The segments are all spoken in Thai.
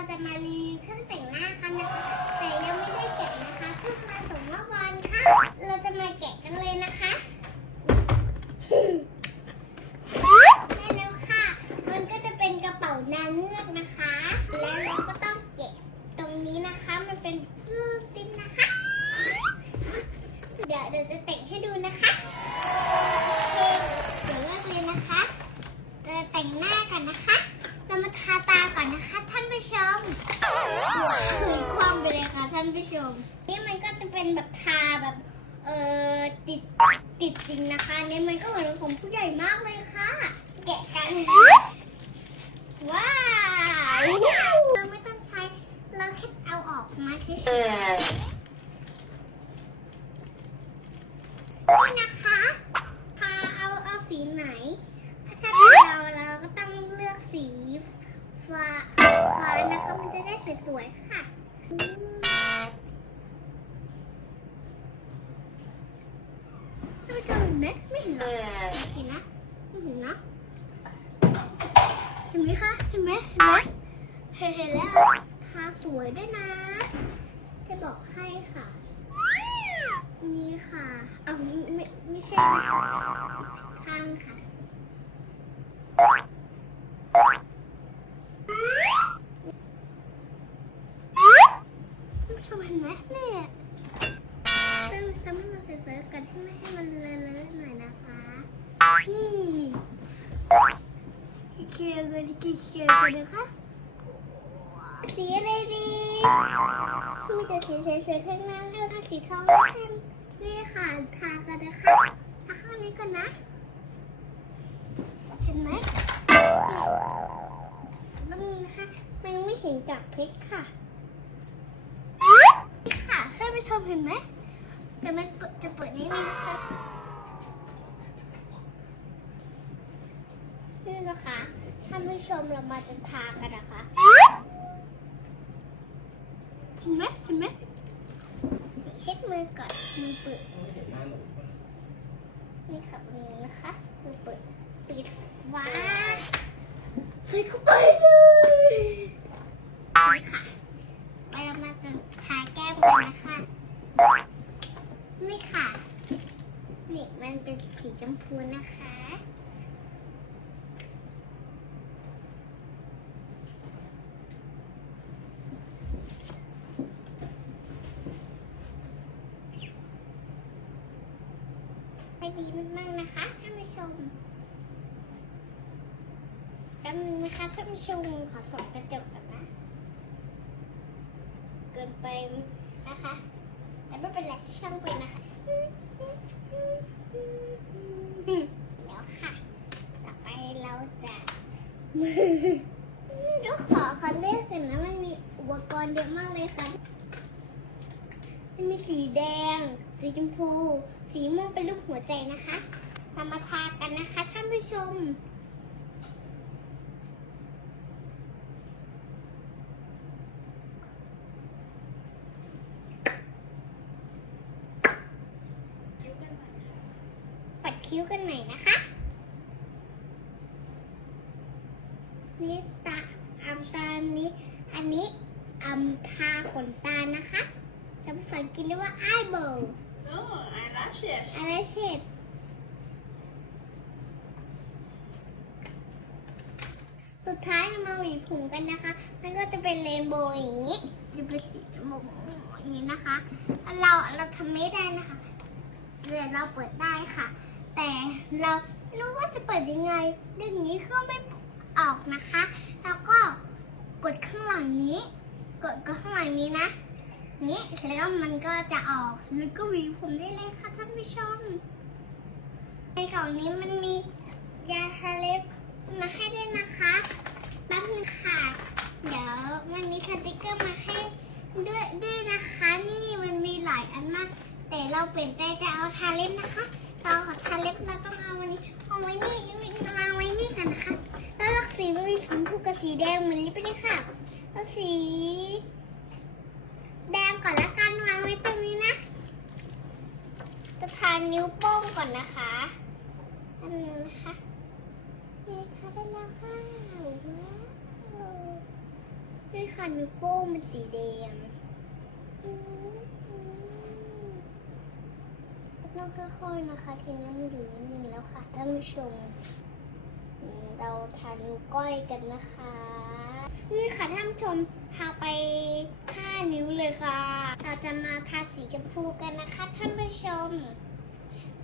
เราจะมารีวิวเครื่องแต่งหน้ากันนะคะ แต่ยังไม่ได้แกะนะคะเพิ่งมาส่งเมื่อวานค่ะ เราจะมาแกะกันเลยนะคะได้แล้วค่ะ มันก็จะเป็นกระเป๋านางเงือกนะคะ แล้วเราก็ต้องแกะตรงนี้นะคะ มันเป็นรูปซิปนะคะ เดี๋ยวเดี๋ยวจะแต่งให้ดูนะคะโอเคเดี๋ยวเลือกเลยนะคะ เราจะแต่งหน้ากันนะคะ เรามาทาตาก่อนนะคะ ท่านผู้ชมหัวหืนความไปเลยค่ะท่านผู้ชม นี่มันก็จะเป็นแบบทาแบบ เออติดติดจริงนะคะนนี่มันก็เหมือนผมผู้ใหญ่มากเลยค่ะ แกะกันว้าวเราไม่ต้องใช้ เราแค่เอาออกมาเฉยๆนี่นะคะทาเอาเอาสีไหนถ้าเป็นเราเราก็ต้องเลือกสี ฟ้าฟ้านะคะมันจะได้สวยๆค่ะท่านผู้ชมเห็นไหมไม่เห็นหรอเห็นนะไม่เห็นนะเห็นไหมคะเห็นไหมเห็นไหมเห็นแล้วทาสวยด้วยนะจะบอกให้ค่ะนี่ค่ะเอาไม่ไม่ไม่ใช่นะคะข้างค่ะ ผู้ชมเห็นไหมเนี่ยเริ่มจะไม่มาสวยๆกันให้ไม่ให้มันเลอะๆหน่อยนะคะ นี่เคลียร์กันเคียกันนะคะสีอะไรดีมีแต่สีสวยๆทั้งนั้นเอาทาสีทองแล้วกันนี่ค่ะทากันนะคะทาข้างนี้ก่อนนะ เห็นไหมบ้างนะคะมันไม่เห็นจากพริกค่ะานผู้ชมเห็นไหมแต่มันจะเปิดนิดนึงนะคะนี่นะคะท่านผู้ชมเรามาจะทากันนะคะเห็นไหมเห็นไหมเช็ดมือก่อนมือเปิดนี่ค่ะมือนะคะมือเปิดปิดฟ้าใส่เข้าไปเลย นนะคะนี่ค่ะนี่มันเป็นสีชมพูนะคะให้ดีมากๆนะคะท่านผู้ชมแป๊บนึงนะคะท่านผู้ชมขอส่องกระจกก่อนนะ เกินไป นะคะแต่ไม่เป็นไรช่างไปนะคะแล้วค่ะ ต่อไปเราจะเดี๋ยวขอขอเลือกกันนะมันมีอุปกรณ์เยอะมากเลยค่ะมันมีสีแดง สีชมพู สีม่วงเป็นรูปหัวใจนะคะเรามาทากันนะคะท่านผู้ชม คิ้วกันหน่อยนะคะนี่ตาอัมตานี้ อันนี้อัมทาขนตานะคะจะภาษาอังกฤษเรียกว่า eyebrow No, eyelashes. อะไรเฉดสุดท้ายเรามาหวีผมกันนะคะ มันก็จะเป็นเรนโบว์อย่างนี้ จะเป็นสีเรนโบว์อย่างนี้นะคะ เราเราทำไม่ได้นะคะเดี๋ยวเราเปิดได้ค่ะ แต่เราไม่รู้ว่าจะเปิดยังไง ดึงอย่างนี้ก็ไม่ออกนะคะ แล้วก็กดข้างหลังนี้ กดก็ข้างหลังนี้นะ นี้แล้วก็มันก็จะออก แล้วก็หวีผมได้เลยค่ะท่านผู้ชม ในกล่องนี้มันมียาทาเล็บมาให้ด้วยนะคะแป๊บนึงค่ะ เดี๋ยวมันมีสติกเกอร์มาให้ด้วยด้วยนะคะ นี่มันมีหลายอันมาก แต่เราเปลี่ยนใจจะเอาทาเล็บนะคะ เราขอทาเล็บเราต้องเอาวันนี้เอาไว้นี่วางไว้นี่กันนะคะแล้วลักสีมันมีสีชมพูกับสีแดงเหมือนลิปเลยค่ะแล้วสี แดงก่อนละกันวางไว้ตรงนี้นะ จะทานนิ้วโป้งก่อนนะคะอันนี้นะคะนี่ทาได้แล้วค่ะว้าวนี่นี่ค่ะนิ้วโป้งเป็นสีแดง ต้องค่อยๆนะคะทีนี้มันอยู่นิดนึงแล้วค่ะท่านผู้ชมเราทานิ้วก้อยกันนะคะ นี่ค่ะท่านผู้ชมทาไป 5 นิ้วเลยค่ะ เราจะมาทาสีชมพูกันนะคะ ท่านผู้ชม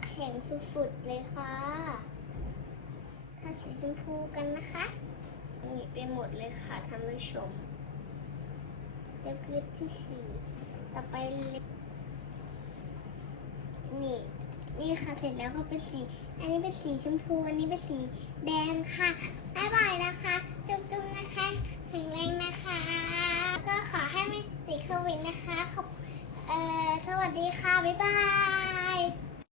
แข็งสุดๆเลยค่ะ ทาสีชมพูกันนะคะนี่ไปหมดเลยค่ะท่านผู้ชมเล็บเล็บที่สีต่อไปเล็บ นี่ นี่ค่ะเสร็จแล้วก็เป็นสี อันนี้เป็นสีชมพู อันนี้เป็นสีแดงค่ะบ๊ายบายนะคะ จุ๊บๆนะคะแข็งแรงนะคะ ก็ขอให้ไม่ติดโควิดนะคะขอบเอ่อสวัสดีค่ะ บ๊ายบาย